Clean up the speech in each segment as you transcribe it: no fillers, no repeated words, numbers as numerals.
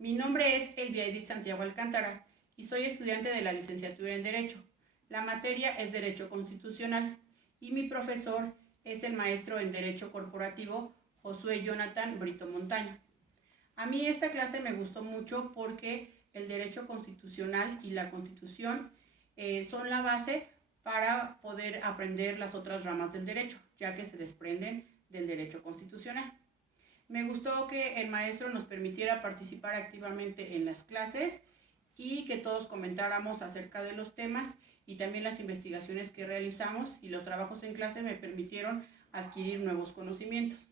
Mi nombre es Elvia Edith Santiago Alcántara y soy estudiante de la licenciatura en Derecho. La materia es Derecho Constitucional y mi profesor es el maestro en Derecho Corporativo Josué Jonathan Brito Montaño. A mí esta clase me gustó mucho porque el derecho constitucional y la constitución son la base para poder aprender las otras ramas del derecho, ya que se desprenden del derecho constitucional. Me gustó que el maestro nos permitiera participar activamente en las clases y que todos comentáramos acerca de los temas, y también las investigaciones que realizamos y los trabajos en clase me permitieron adquirir nuevos conocimientos.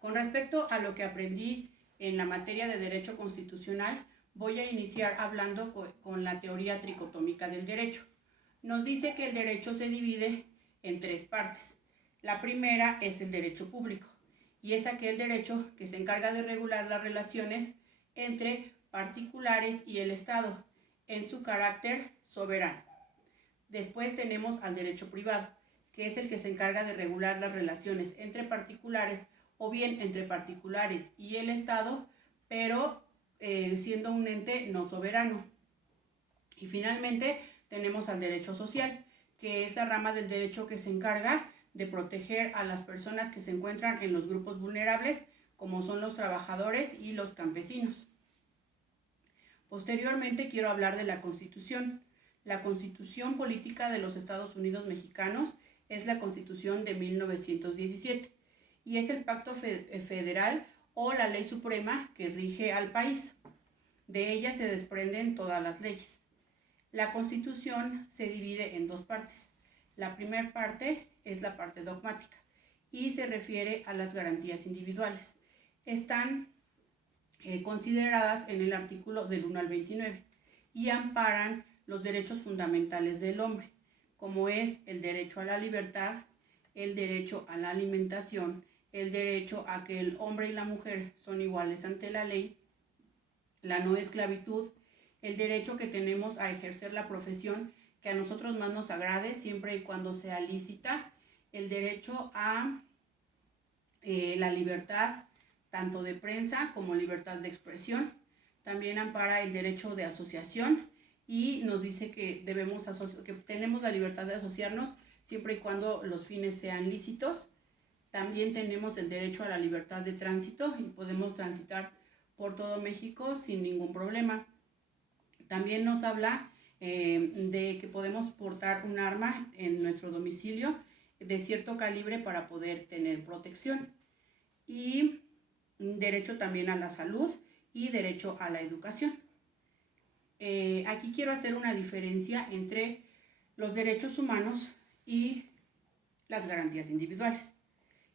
Con respecto a lo que aprendí en la materia de Derecho Constitucional, voy a iniciar hablando con la teoría tricotómica del derecho. Nos dice que el derecho se divide en tres partes. La primera es el derecho público, y es aquel derecho que se encarga de regular las relaciones entre particulares y el Estado en su carácter soberano. Después tenemos al derecho privado, que es el que se encarga de regular las relaciones entre particulares o bien entre particulares y el Estado, pero siendo un ente no soberano. Y finalmente tenemos al derecho social, que es la rama del derecho que se encarga de proteger a las personas que se encuentran en los grupos vulnerables, como son los trabajadores y los campesinos. Posteriormente quiero hablar de la Constitución. La Constitución Política de los Estados Unidos Mexicanos es la Constitución de 1917 y es el pacto federal o la ley suprema que rige al país. De ella se desprenden todas las leyes. La Constitución se divide en dos partes. La primera parte es la parte dogmática y se refiere a las garantías individuales. Están consideradas en el artículo del 1 al 29 y amparan los derechos fundamentales del hombre, como es el derecho a la libertad, el derecho a la alimentación, el derecho a que el hombre y la mujer son iguales ante la ley, la no esclavitud, el derecho que tenemos a ejercer la profesión que a nosotros más nos agrade, siempre y cuando sea lícita, el derecho a la libertad tanto de prensa como libertad de expresión. También ampara el derecho de asociación y nos dice que que tenemos la libertad de asociarnos siempre y cuando los fines sean lícitos. También tenemos el derecho a la libertad de tránsito y podemos transitar por todo México sin ningún problema. También nos habla de que podemos portar un arma en nuestro domicilio de cierto calibre para poder tener protección. Y derecho también a la salud y derecho a la educación. Aquí quiero hacer una diferencia entre los derechos humanos y las garantías individuales.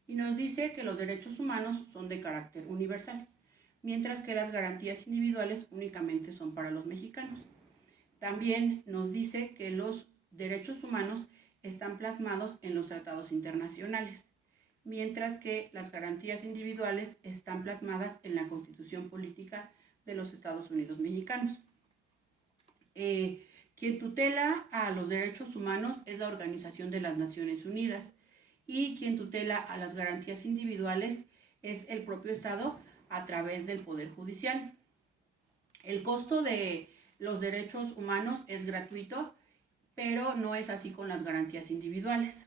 Y nos dice que los derechos humanos son de carácter universal, mientras que las garantías individuales únicamente son para los mexicanos. También nos dice que los derechos humanos están plasmados en los tratados internacionales, mientras que las garantías individuales están plasmadas en la Constitución Política de los Estados Unidos Mexicanos. Quien tutela a los derechos humanos es la Organización de las Naciones Unidas, y quien tutela a las garantías individuales es el propio Estado a través del Poder Judicial. El costo de los derechos humanos es gratuito, pero no es así con las garantías individuales.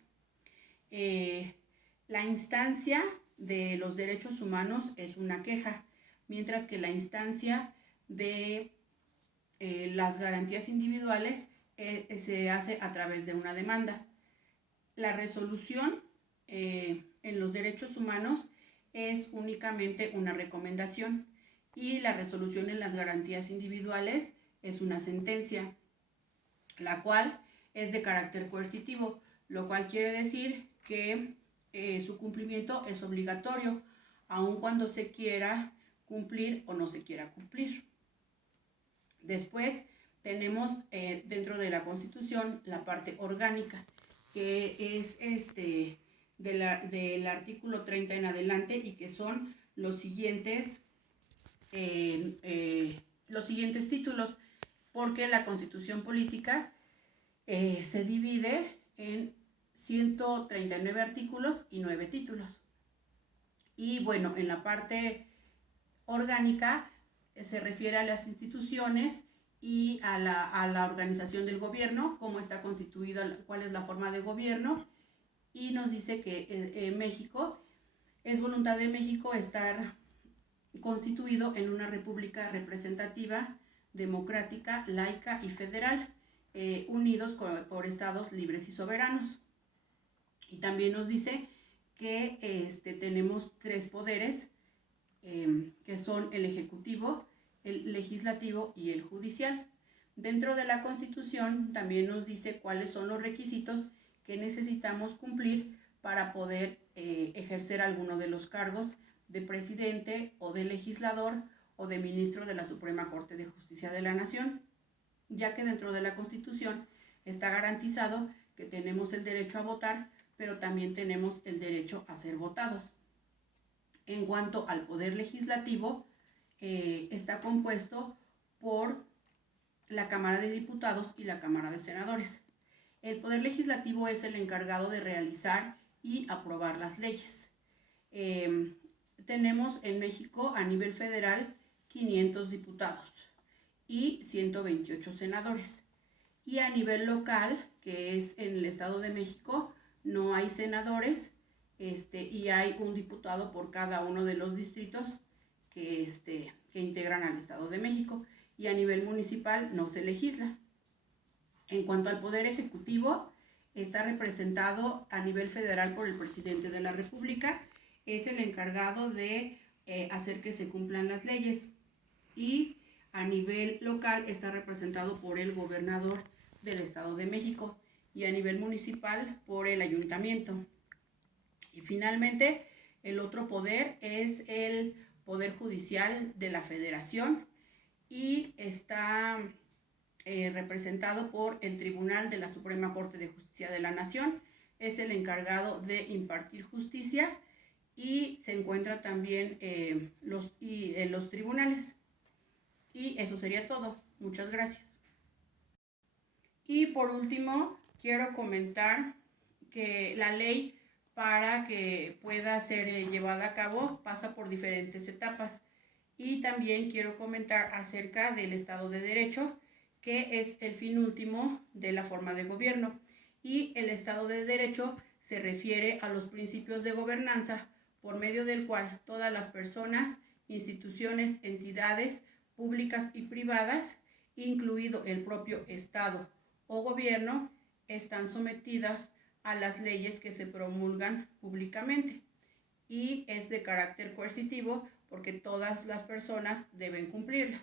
La instancia de los derechos humanos es una queja, mientras que la instancia de las garantías individuales se hace a través de una demanda. La resolución en los derechos humanos es únicamente una recomendación, y la resolución en las garantías individuales es una sentencia, la cual es de carácter coercitivo, lo cual quiere decir que su cumplimiento es obligatorio, aun cuando se quiera cumplir o no se quiera cumplir. Después tenemos dentro de la Constitución la parte orgánica, que es del artículo 30 en adelante, y que son los siguientes títulos, porque la Constitución Política se divide en 139 artículos y 9 títulos. Y bueno, en la parte orgánica se refiere a las instituciones y a la organización del gobierno, cómo está constituida, cuál es la forma de gobierno, y nos dice que México, es voluntad de México estar constituido en una república representativa, democrática, laica y federal, unidos por estados libres y soberanos. Y también nos dice que tenemos tres poderes, que son el ejecutivo, el legislativo y el judicial. Dentro de la Constitución también nos dice cuáles son los requisitos que necesitamos cumplir para poder ejercer alguno de los cargos de presidente o de legislador o de ministro de la Suprema Corte de Justicia de la Nación, ya que dentro de la Constitución está garantizado que tenemos el derecho a votar, pero también tenemos el derecho a ser votados. En cuanto al poder legislativo, está compuesto por la Cámara de Diputados y la Cámara de Senadores. El poder legislativo es el encargado de realizar y aprobar las leyes. Tenemos en México a nivel federal 500 diputados y 128 senadores. Y a nivel local, que es en el Estado de México, no hay senadores, y hay un diputado por cada uno de los distritos que integran al Estado de México, y a nivel municipal no se legisla. En cuanto al Poder Ejecutivo, está representado a nivel federal por el presidente de la República, es el encargado de hacer que se cumplan las leyes, y a nivel local está representado por el gobernador del Estado de México, y a nivel municipal por el ayuntamiento. Y finalmente, el otro poder es el Poder Judicial de la Federación, y está representado por el Tribunal de la Suprema Corte de Justicia de la Nación. Es el encargado de impartir justicia, y se encuentran también los tribunales. Y eso sería todo. Muchas gracias. Y por último, quiero comentar que la ley, para que pueda ser llevada a cabo, pasa por diferentes etapas. Y también quiero comentar acerca del Estado de Derecho, que es el fin último de la forma de gobierno. Y el Estado de Derecho se refiere a los principios de gobernanza por medio del cual todas las personas, instituciones, entidades públicas y privadas, incluido el propio Estado o gobierno, están sometidas a las leyes que se promulgan públicamente, y es de carácter coercitivo porque todas las personas deben cumplirlas.